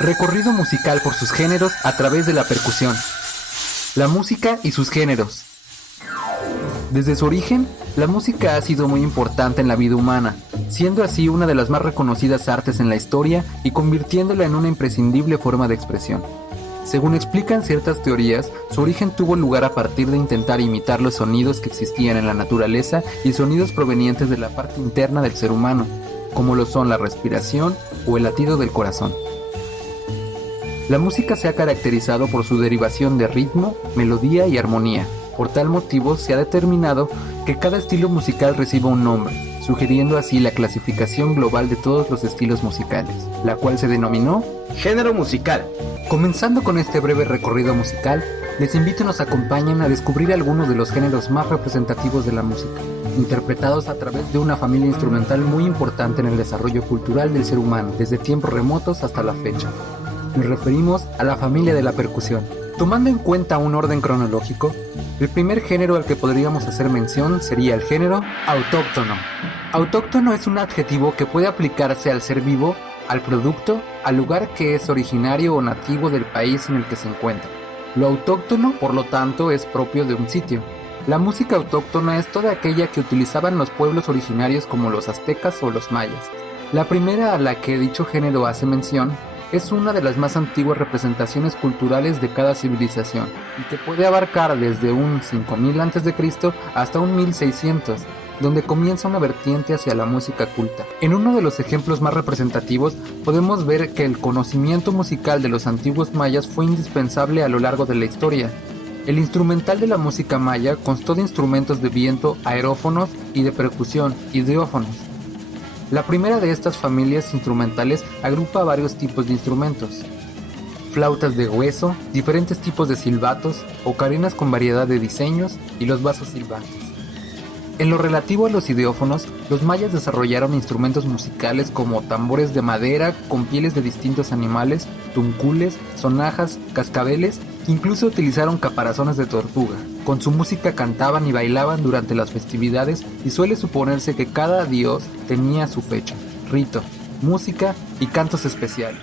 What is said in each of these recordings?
Recorrido musical por sus géneros a través de la percusión. La música y sus géneros. Desde su origen, la música ha sido muy importante en la vida humana, siendo así una de las más reconocidas artes en la historia y convirtiéndola en una imprescindible forma de expresión. Según explican ciertas teorías, su origen tuvo lugar a partir de intentar imitar los sonidos que existían en la naturaleza y sonidos provenientes de la parte interna del ser humano, como lo son la respiración o el latido del corazón. La música se ha caracterizado por su derivación de ritmo, melodía y armonía. Por tal motivo se ha determinado que cada estilo musical reciba un nombre, sugiriendo así la clasificación global de todos los estilos musicales, la cual se denominó género musical. Comenzando con este breve recorrido musical, les invito a nos acompañen a descubrir algunos de los géneros más representativos de la música, interpretados a través de una familia instrumental muy importante en el desarrollo cultural del ser humano, desde tiempos remotos hasta la fecha. Nos referimos a la familia de la percusión. Tomando en cuenta un orden cronológico, el primer género al que podríamos hacer mención sería el género autóctono. Autóctono es un adjetivo que puede aplicarse al ser vivo, al producto, al lugar que es originario o nativo del país en el que se encuentra. Lo autóctono, por lo tanto, es propio de un sitio. La música autóctona es toda aquella que utilizaban los pueblos originarios como los aztecas o los mayas. La primera a la que dicho género hace mención es una de las más antiguas representaciones culturales de cada civilización y que puede abarcar desde un 5000 a.C. hasta un 1600, donde comienza una vertiente hacia la música culta. En uno de los ejemplos más representativos podemos ver que el conocimiento musical de los antiguos mayas fue indispensable a lo largo de la historia. El instrumental de la música maya constó de instrumentos de viento, aerófonos y de percusión, hidrófonos. La primera de estas familias instrumentales agrupa varios tipos de instrumentos: flautas de hueso, diferentes tipos de silbatos, ocarinas con variedad de diseños y los vasos silbantes. En lo relativo a los ideófonos, los mayas desarrollaron instrumentos musicales como tambores de madera con pieles de distintos animales, tuncules, sonajas, cascabeles, incluso utilizaron caparazones de tortuga. Con su música cantaban y bailaban durante las festividades y suele suponerse que cada dios tenía su fecha, rito, música y cantos especiales.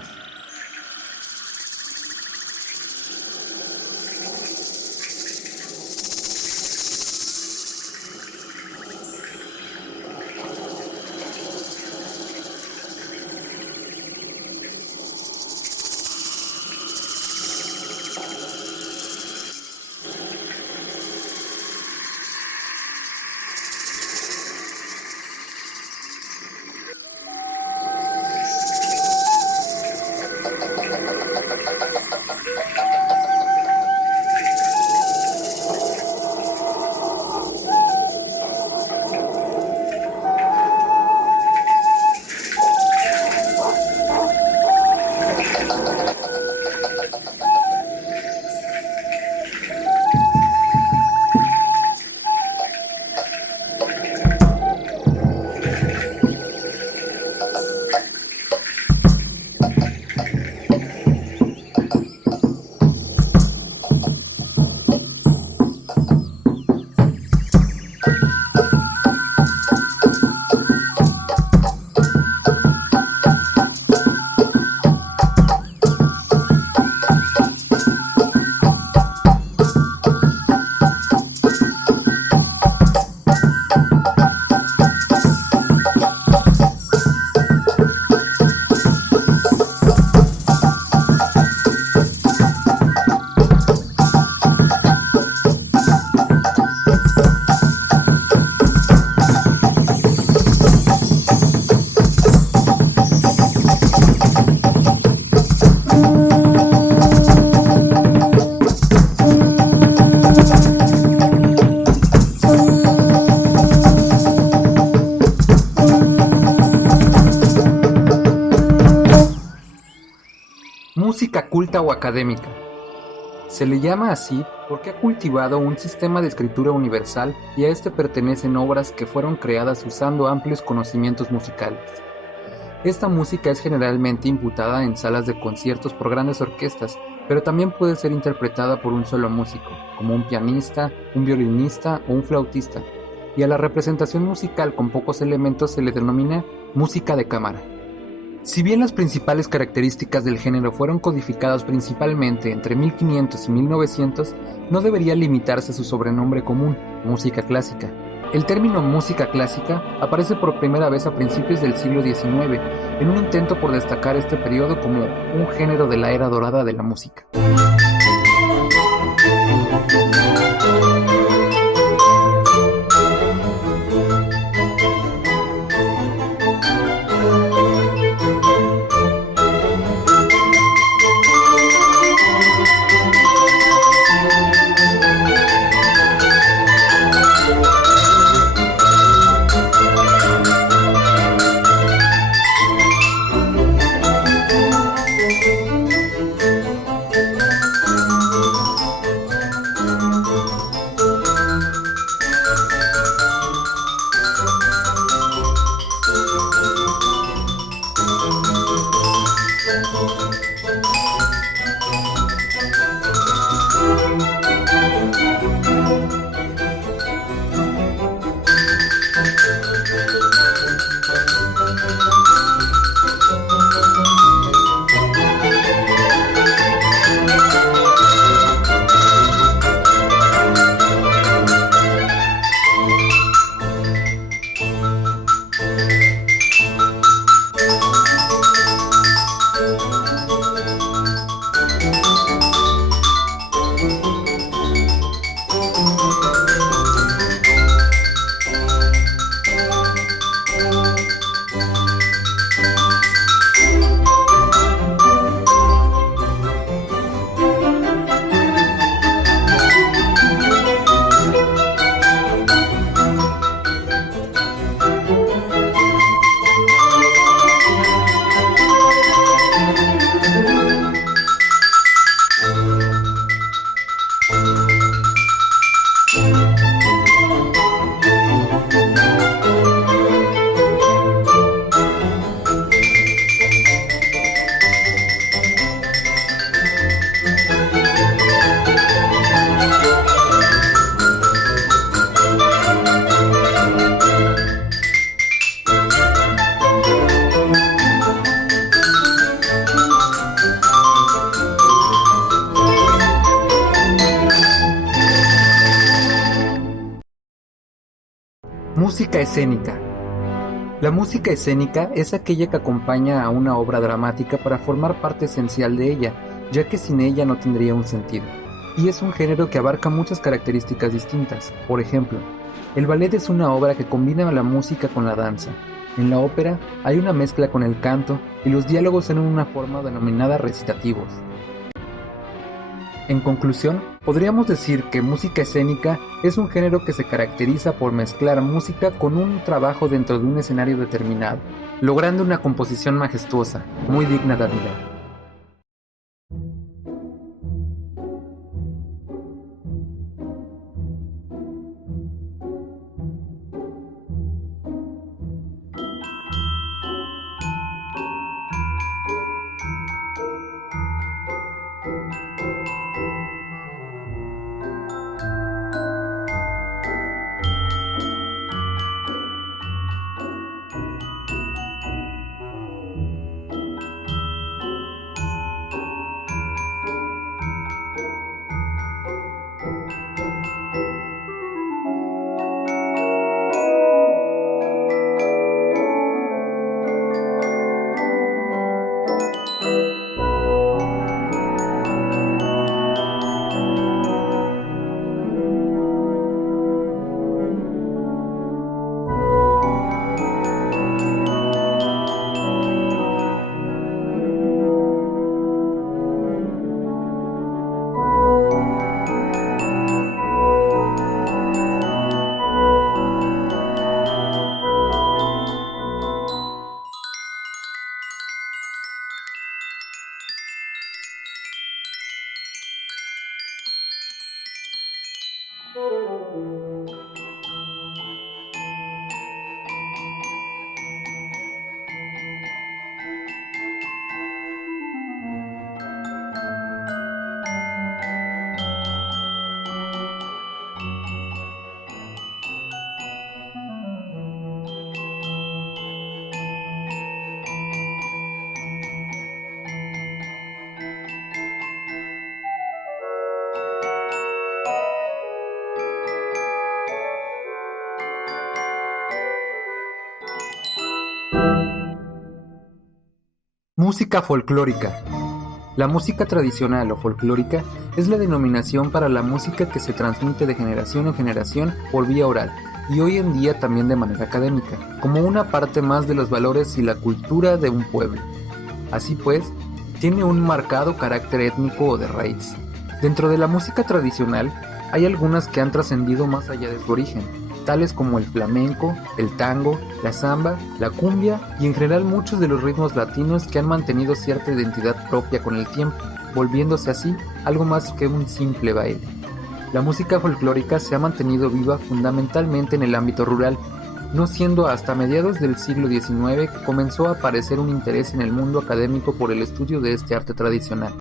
Música culta o académica. Se le llama así porque ha cultivado un sistema de escritura universal y a este pertenecen obras que fueron creadas usando amplios conocimientos musicales. Esta música es generalmente imputada en salas de conciertos por grandes orquestas, pero también puede ser interpretada por un solo músico, como un pianista, un violinista o un flautista, y a la representación musical con pocos elementos se le denomina música de cámara. Si bien las principales características del género fueron codificadas principalmente entre 1500 y 1900, no debería limitarse a su sobrenombre común, música clásica. El término música clásica aparece por primera vez a principios del siglo XIX, en un intento por destacar este periodo como un género de la era dorada de la música. Música escénica. La música escénica es aquella que acompaña a una obra dramática para formar parte esencial de ella, ya que sin ella no tendría un sentido. Y es un género que abarca muchas características distintas. Por ejemplo, el ballet es una obra que combina la música con la danza. En la ópera hay una mezcla con el canto y los diálogos en una forma denominada recitativos. En conclusión, podríamos decir que música escénica es un género que se caracteriza por mezclar música con un trabajo dentro de un escenario determinado, logrando una composición majestuosa, muy digna de admirar. Música folclórica. La música tradicional o folclórica es la denominación para la música que se transmite de generación en generación por vía oral y hoy en día también de manera académica, como una parte más de los valores y la cultura de un pueblo. Así pues, tiene un marcado carácter étnico o de raíz. Dentro de la música tradicional, hay algunas que han trascendido más allá de su origen, tales como el flamenco, el tango, la samba, la cumbia y en general muchos de los ritmos latinos que han mantenido cierta identidad propia con el tiempo, volviéndose así algo más que un simple baile. La música folclórica se ha mantenido viva fundamentalmente en el ámbito rural, no siendo hasta mediados del siglo XIX que comenzó a aparecer un interés en el mundo académico por el estudio de este arte tradicional.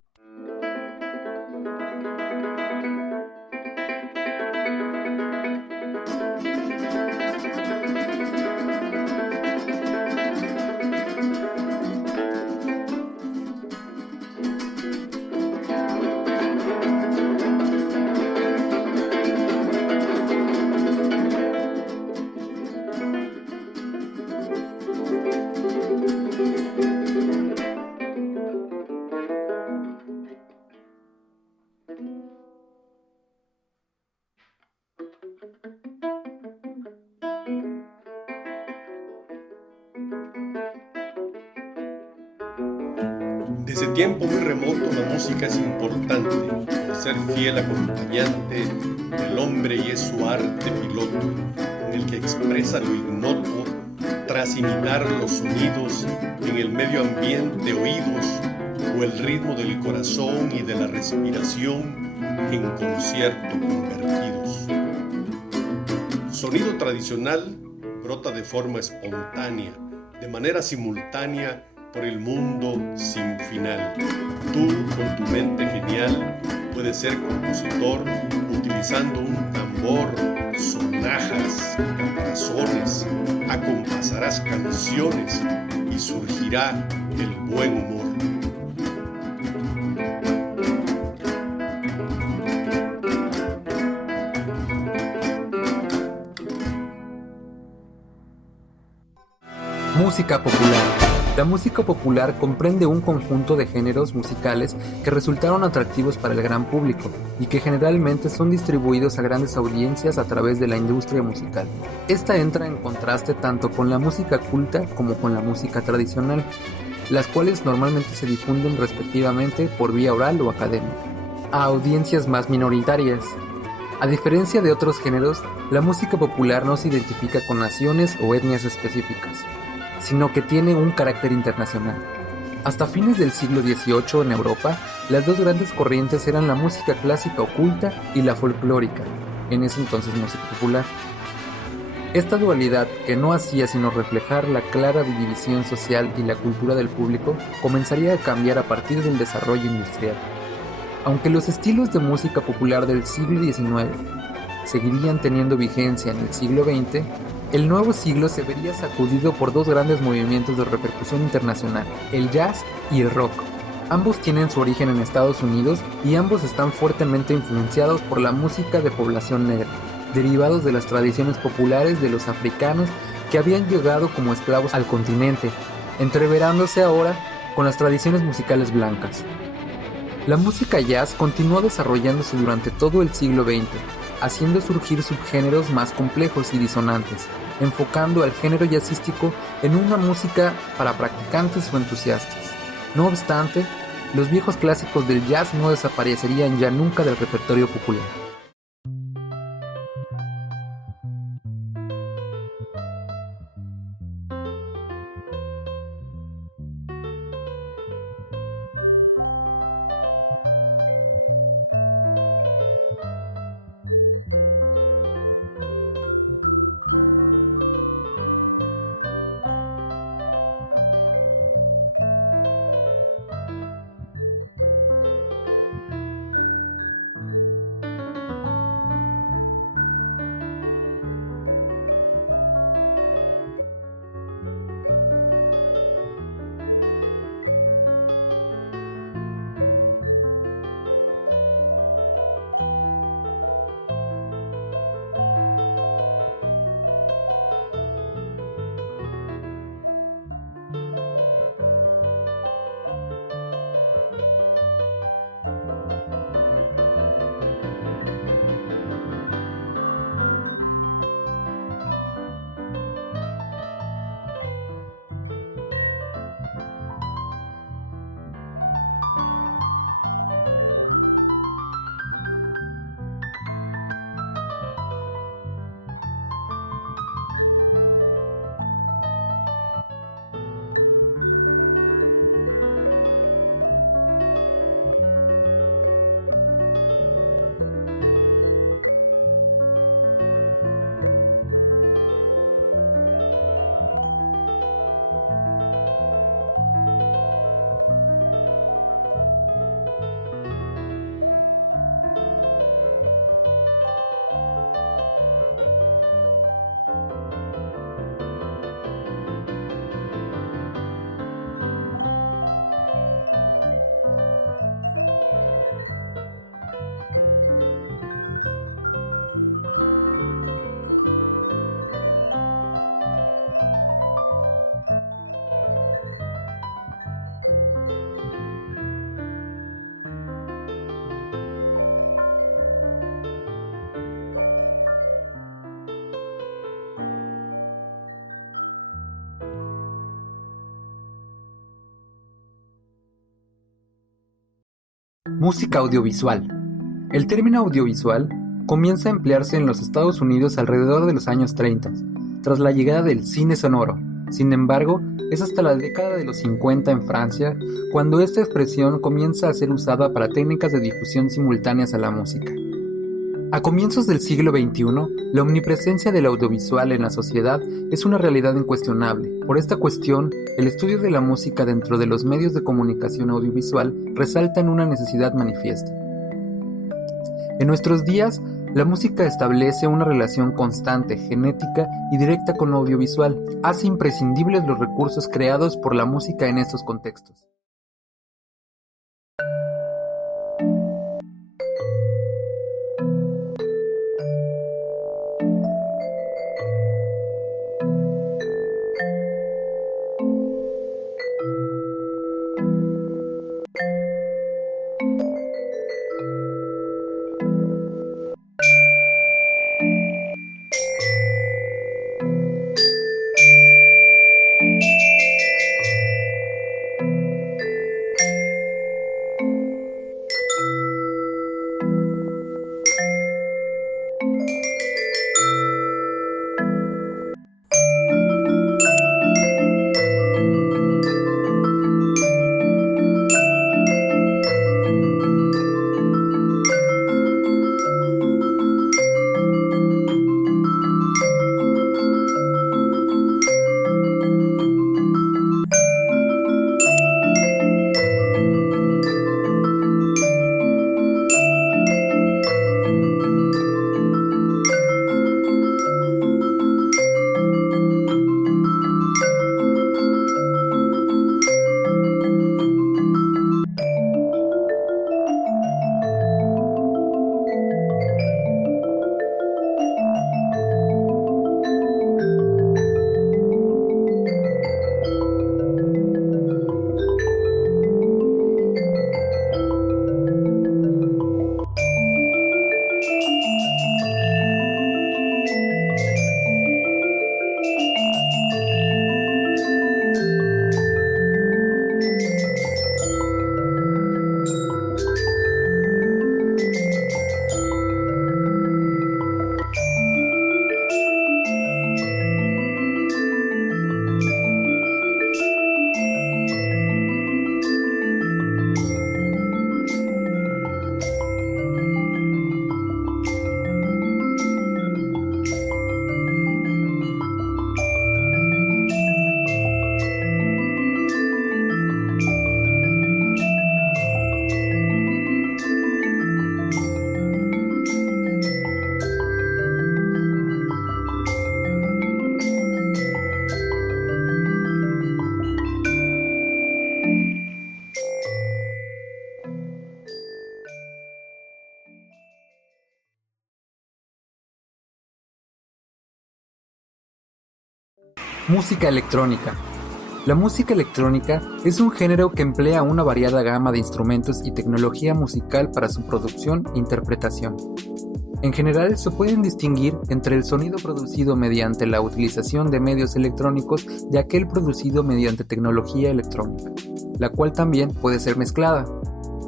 Desde tiempo muy remoto la música es importante, por ser fiel acompañante del hombre y es su arte piloto, en el que expresa lo ignoto tras imitar los sonidos en el medio ambiente oídos o el ritmo del corazón y de la respiración en concierto convertidos. Sonido tradicional brota de forma espontánea, de manera simultánea por el mundo sin final. Tú, con tu mente genial, puedes ser compositor utilizando un tambor, sonajas, caparazones, acompasarás canciones y surgirá el buen humor. Música popular. La música popular comprende un conjunto de géneros musicales que resultaron atractivos para el gran público y que generalmente son distribuidos a grandes audiencias a través de la industria musical. Esta entra en contraste tanto con la música culta como con la música tradicional, las cuales normalmente se difunden respectivamente por vía oral o académica, a audiencias más minoritarias. A diferencia de otros géneros, la música popular no se identifica con naciones o etnias específicas, sino que tiene un carácter internacional. Hasta fines del siglo XVIII en Europa, las dos grandes corrientes eran la música clásica oculta y la folclórica, en ese entonces música popular. Esta dualidad, que no hacía sino reflejar la clara división social y la cultura del público, comenzaría a cambiar a partir del desarrollo industrial. Aunque los estilos de música popular del siglo XIX seguirían teniendo vigencia en el siglo XX, el nuevo siglo se vería sacudido por dos grandes movimientos de repercusión internacional, el jazz y el rock. Ambos tienen su origen en Estados Unidos y ambos están fuertemente influenciados por la música de población negra, derivados de las tradiciones populares de los africanos que habían llegado como esclavos al continente, entreverándose ahora con las tradiciones musicales blancas. La música jazz continuó desarrollándose durante todo el siglo XX, haciendo surgir subgéneros más complejos y disonantes, enfocando al género jazzístico en una música para practicantes o entusiastas. No obstante, los viejos clásicos del jazz no desaparecerían ya nunca del repertorio popular. Música audiovisual. El término audiovisual comienza a emplearse en los Estados Unidos alrededor de los años 30, tras la llegada del cine sonoro. Sin embargo, es hasta la década de los 50 en Francia cuando esta expresión comienza a ser usada para técnicas de difusión simultáneas a la música. A comienzos del siglo XXI, la omnipresencia del audiovisual en la sociedad es una realidad incuestionable. Por esta cuestión, el estudio de la música dentro de los medios de comunicación audiovisual resalta en una necesidad manifiesta. En nuestros días, la música establece una relación constante, genética y directa con lo audiovisual. Hace imprescindibles los recursos creados por la música en estos contextos. Música electrónica. La música electrónica es un género que emplea una variada gama de instrumentos y tecnología musical para su producción e interpretación. En general, se pueden distinguir entre el sonido producido mediante la utilización de medios electrónicos de aquel producido mediante tecnología electrónica, la cual también puede ser mezclada.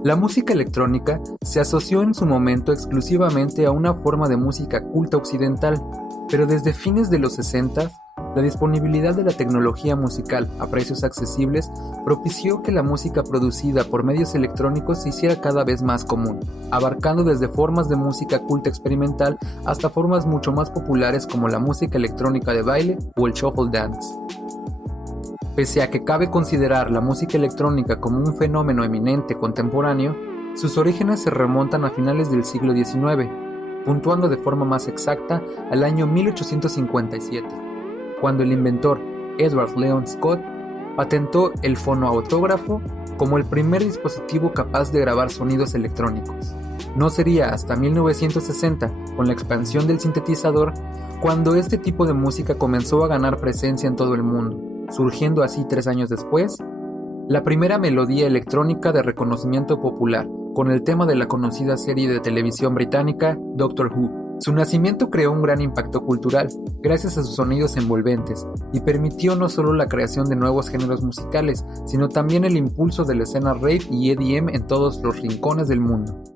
La música electrónica se asoció en su momento exclusivamente a una forma de música culta occidental, pero desde fines de los 60, la disponibilidad de la tecnología musical a precios accesibles propició que la música producida por medios electrónicos se hiciera cada vez más común, abarcando desde formas de música culta experimental hasta formas mucho más populares como la música electrónica de baile o el shuffle dance. Pese a que cabe considerar la música electrónica como un fenómeno eminente contemporáneo, sus orígenes se remontan a finales del siglo XIX, puntuando de forma más exacta al año 1857. Cuando el inventor Edward Leon Scott patentó el fonoautógrafo como el primer dispositivo capaz de grabar sonidos electrónicos. No sería hasta 1960, con la expansión del sintetizador, cuando este tipo de música comenzó a ganar presencia en todo el mundo, surgiendo así 3 años después, la primera melodía electrónica de reconocimiento popular, con el tema de la conocida serie de televisión británica Doctor Who. Su nacimiento creó un gran impacto cultural, gracias a sus sonidos envolventes, y permitió no solo la creación de nuevos géneros musicales, sino también el impulso de la escena rave y EDM en todos los rincones del mundo.